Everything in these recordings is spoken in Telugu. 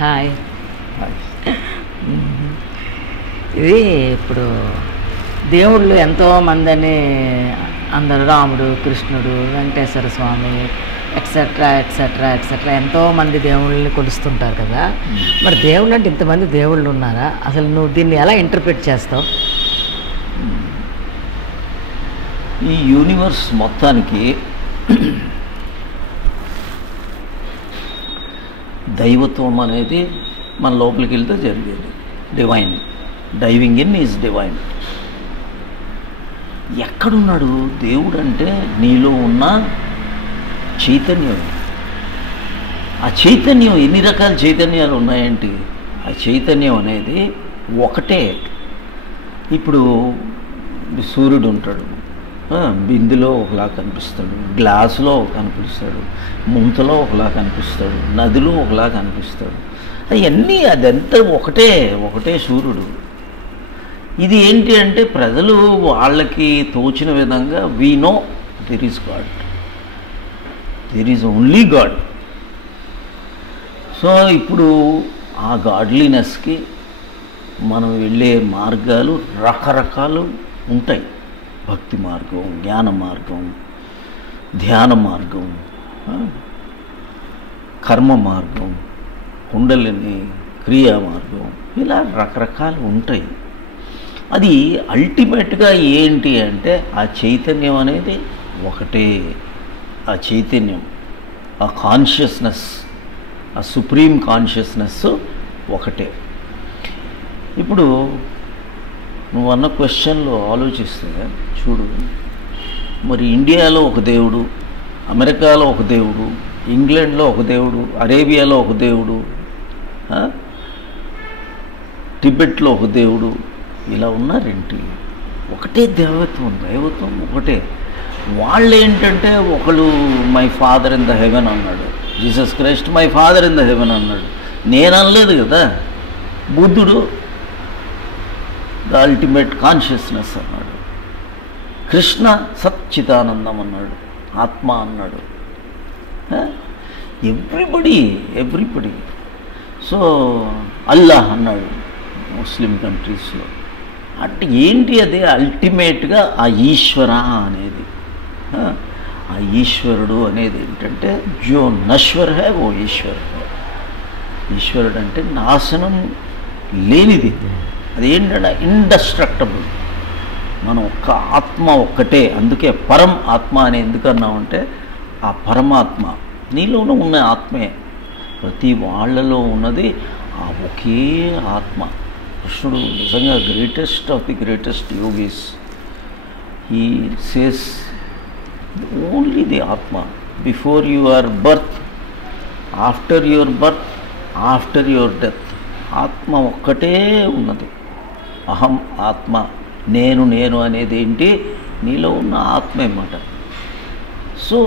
హాయ్. ఇది ఇప్పుడు దేవుళ్ళు ఎంతోమందని అందరు రాముడు, కృష్ణుడు, వెంకటేశ్వర స్వామి ఎక్సెట్రా ఎక్సెట్రా ఎక్సెట్రా ఎంతోమంది దేవుళ్ళని కొలుస్తుంటారు కదా. మరి దేవుళ్ళు అంటే ఇంతమంది దేవుళ్ళు ఉన్నారా? అసలు నువ్వు దీన్ని ఎలా ఇంటర్ప్రిట్ చేస్తావు? ఈ యూనివర్స్ మొత్తానికి దైవత్వం అనేది మన లోపలికి వెళ్తే జరిగేది. Divine, diving in is divine. ఎక్కడున్నాడు దేవుడు అంటే నీలో ఉన్న చైతన్యం. ఆ చైతన్యం ఎన్ని రకాల చైతన్యాలు ఉన్నాయంటే ఆ చైతన్యం అనేది ఒకటే. ఇప్పుడు సూర్యుడు ఉంటాడు, బిందులో ఒకలా కనిపిస్తాడు, గ్లాసులో కనిపిస్తాడు, ముంతలో ఒకలా కనిపిస్తాడు, నదిలో ఒకలా కనిపిస్తాడు. అవన్నీ అదంతా ఒకటే సూర్యుడు. ఇది ఏంటి అంటే ప్రజలు వాళ్ళకి తోచిన విధంగా we know there is God, there is only God. So ఇప్పుడు ఆ గాడ్లీనెస్కి మనం వెళ్ళే మార్గాలు రకరకాలు ఉంటాయి. భక్తి మార్గం, జ్ఞాన మార్గం, ధ్యాన మార్గం, కర్మ మార్గం, కుండలిని క్రియా మార్గం, ఇలా రకరకాలు ఉంటాయి. అది అల్టిమేట్గా ఏంటి అంటే ఆ చైతన్యం అనేది ఒకటే. ఆ చైతన్యం, ఆ కాన్షియస్నెస్, ఆ సుప్రీం కాన్షియస్నెస్ ఒకటే. ఇప్పుడు నువ్వు అన్న క్వశ్చన్లో ఆలోచిస్తే చూడు, మరి ఇండియాలో ఒక దేవుడు, అమెరికాలో ఒక దేవుడు, ఇంగ్లాండ్లో ఒక దేవుడు, అరేబియాలో ఒక దేవుడు, టిబెట్లో ఒక దేవుడు, ఇలా ఉన్నారేంటి? ఒకటే దైవత్వం ఒకటే. వాళ్ళు ఏంటంటే ఒకళ్ళు my father in the heaven అన్నాడు, Jesus Christ my father in the heaven అన్నాడు. నేను అనలేదు కదా. బుద్ధుడు ద అల్టిమేట్ కాన్షియస్నెస్ అన్నాడు. కృష్ణ సచ్చిదానందం అన్నాడు, ఆత్మ అన్నాడు. ఎవ్రీబడి. సో అల్లాహ్ అన్నాడు ముస్లిం కంట్రీస్లో. అంటే ఏంటి అది? అల్టిమేట్గా ఆ ఈశ్వర అనేది, ఆ ఈశ్వరుడు అనేది ఏంటంటే జో నశ్వర్ హై ఓ ఈశ్వర్ హై. ఈశ్వరుడు అంటే నాశనం లేనిది. అదేంటంటే ఇండస్ట్రక్టబుల్. మనం ఒక్క ఆత్మ ఒక్కటే. అందుకే పరం ఆత్మ అని ఎందుకన్నామంటే ఆ పరమాత్మ నీలోనూ ఉన్న ఆత్మే. ప్రతి వాళ్ళలో ఉన్నది ఆ ఒకే ఆత్మ. కృష్ణుడు నిజంగా greatest of the greatest yogis. He says only the ఆత్మ. Before your birth, after your birth, after your death, ఆత్మ ఒక్కటే ఉన్నది. అహం ఆత్మ, నేను అనేది ఏంటి? నీలో ఉన్న ఆత్మ అన్నమాట. సో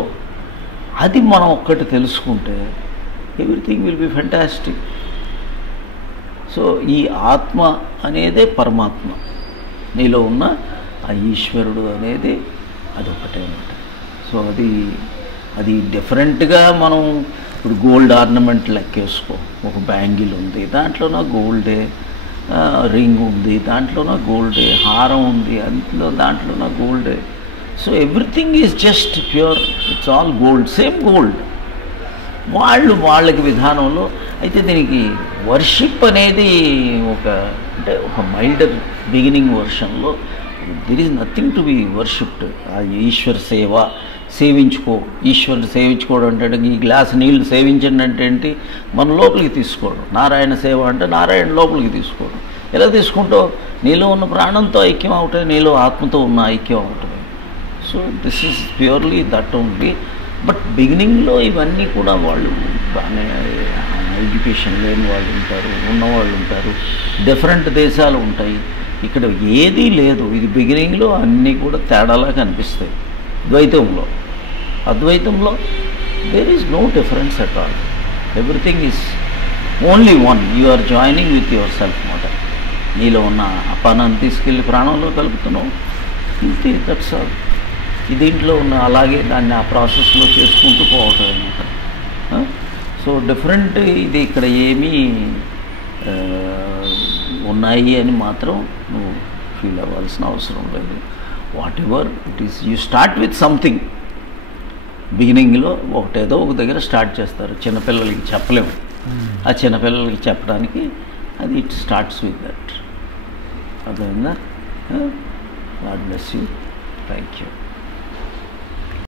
అది మనం ఒక్కటి తెలుసుకుంటే everything will be fantastic. So ఈ ఆత్మ అనేదే పరమాత్మ, నీలో ఉన్న ఆ ఈశ్వరుడు అనేది అదొక్కటే అన్నమాట. సో అది డిఫరెంట్గా మనం ఇప్పుడు గోల్డ్ ఆర్నమెంట్ లెక్కేసుకో. ఒక బ్యాంగిల్ ఉంది, దాంట్లోన గోల్డే. రింగ్ ఉంది, దాంట్లోన గోల్డే. హారం ఉంది, దాంట్లోన గోల్డే. So everything is just pure, it's all gold, same gold. వాళ్ళకి విధానంలో అయితే దీనికి వర్షిప్ అనేది ఒక మైల్డర్ బిగినింగ్ వర్షన్లో there is nothing to be worshipped. ఆ ఈశ్వర సేవ సేవించుకో. ఈశ్వరుడు సేవించుకోవడం అంటే ఈ గ్లాస్ నీళ్లు సేవించండి అంటే ఏంటి? మన లోపలికి తీసుకోవడం. నారాయణ సేవ అంటే నారాయణ లోపలికి తీసుకోవడం. ఎలా తీసుకుంటావు? నీలో ఉన్న ప్రాణంతో ఐక్యం అవుతాయి, నీలో ఆత్మతో ఉన్న ఐక్యం అవుతుంది. So this is purely that only. But బిగినింగ్లో ఇవన్నీ కూడా వాళ్ళు బాగానే ఎడ్యుకేషన్ లేని వాళ్ళు ఉంటారు, ఉన్నవాళ్ళు ఉంటారు, డిఫరెంట్ దేశాలు ఉంటాయి. ఇక్కడ ఏదీ లేదు. ఇది బిగినింగ్లో అన్నీ కూడా తేడాలా కనిపిస్తాయి. అద్వైతంలో there is no difference at all. Everything is only one. You are joining with your self మాట. నీలో ఉన్న అపానాన్ని తీసుకెళ్ళి ప్రాణంలో కలుపుతున్నావు, ఇంతే, దట్స్ ఆల్. దీంట్లో ఉన్న అలాగే దాన్ని ఆ ప్రాసెస్లో చేసుకుంటూ పోవటం అనమాట. సో డిఫరెంట్ ఇది ఇక్కడ ఏమీ ఉన్నాయి అని మాత్రం నువ్వు ఫీల్ అవ్వాల్సిన అవసరం లేదు. What ever it is, you start with something. బిగినింగ్లో ఒకటేదో ఒక దగ్గర స్టార్ట్ చేస్తారు, చిన్నపిల్లలకి చెప్పలేము. ఆ చిన్నపిల్లలకి చెప్పడానికి అది ఇట్ స్టార్ట్స్ విత్ దట్. అర్థమైందా? God bless you. Thank you.